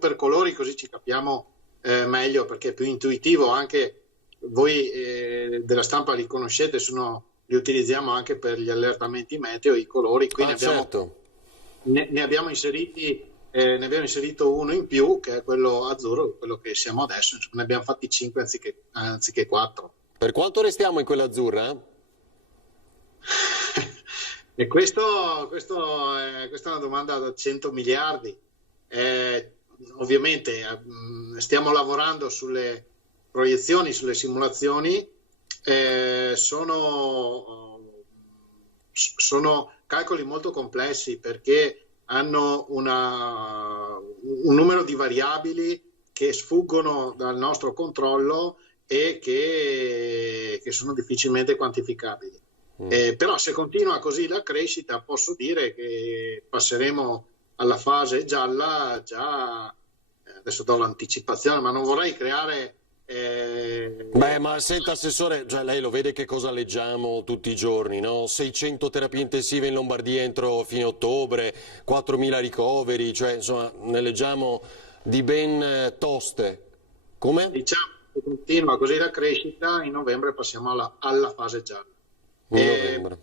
per colori così ci capiamo meglio, perché è più intuitivo. Anche voi della stampa li conoscete, li utilizziamo anche per gli allertamenti meteo, i colori. Qui Ah, certo. ne abbiamo ne abbiamo inserito uno in più, che è quello azzurro, quello che siamo adesso. Insomma, ne abbiamo fatti 5 anziché 4. Per quanto restiamo in quella azzurra? E questa è una domanda da 100 miliardi. Ovviamente stiamo lavorando sulle proiezioni, sulle simulazioni. Sono calcoli molto complessi, perché hanno un numero di variabili che sfuggono dal nostro controllo e che sono difficilmente quantificabili. Però se continua così la crescita, posso dire che passeremo alla fase gialla già, adesso do l'anticipazione, ma non vorrei creare... Beh, ma senta Assessore, già lei lo vede che cosa leggiamo tutti i giorni, no? 600 terapie intensive in Lombardia entro fine ottobre, 4.000 ricoveri, cioè insomma ne leggiamo di ben toste. Come? Diciamo che continua così la crescita, in novembre passiamo alla fase gialla. In novembre.